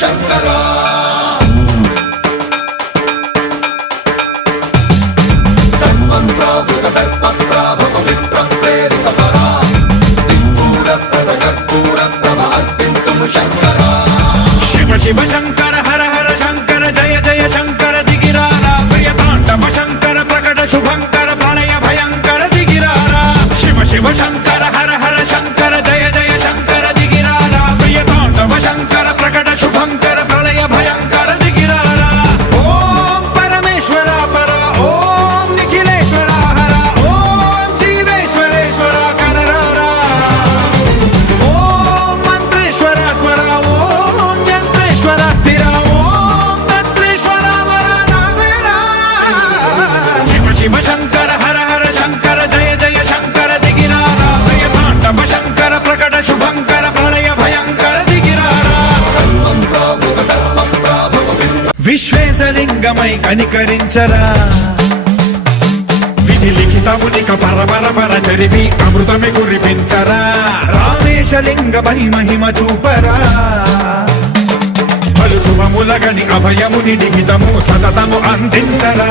శంకరా సన్మంత్రావృత దర్ప ప్రాభవ విప్ర ప్రేరిత పరా దిక్పూర ప్రద కర్పూర ప్రభ అర్పింతుము శంకరా శివ శివ శంకర హర హర శంకర జయ జయ శంకర దిగిరారా ప్రియ తాండవ శంకర ప్రకట శుభంకర ప్రళయ భయంకర దిగిరారా శివ శివ శంకర హర హర శంకర జయ జయ శంకర దిగిరారా ప్రియ తాండవ శంకర ప్రకట శుభంకర ప్రళయ భయంకర దిగిరారా ఓం పరమేశ్వర పర ఓం నిఖిలేశ్వర హర ఓం జీవేశ్వరేశ్వర కరరారా ఓం మంత్రేశ్వర స్వర ఓం యంత్రేశ్వర స్థిర ఓం తంత్రేశ్వర వర నావేరా శివ శివ శంకర హర హర శంకర జయ జయ శంకర దిగిరారా ప్రియ తాండవ శంకర ప్రకట శుభంకర ప్రళయ భయంకర దిగిరారా సన్మంత్రావృత దర్ప ప్రాభవ విప్ర విశ్వేశలింగమై కనికరించరా విధి లిఖితమునిక పరపర చరివి అమృతమి కురిపించరా రామేశలింగమై మహిమ చూపరా పలు శుభములగని అభయముని నిహితము సతతము అందించరా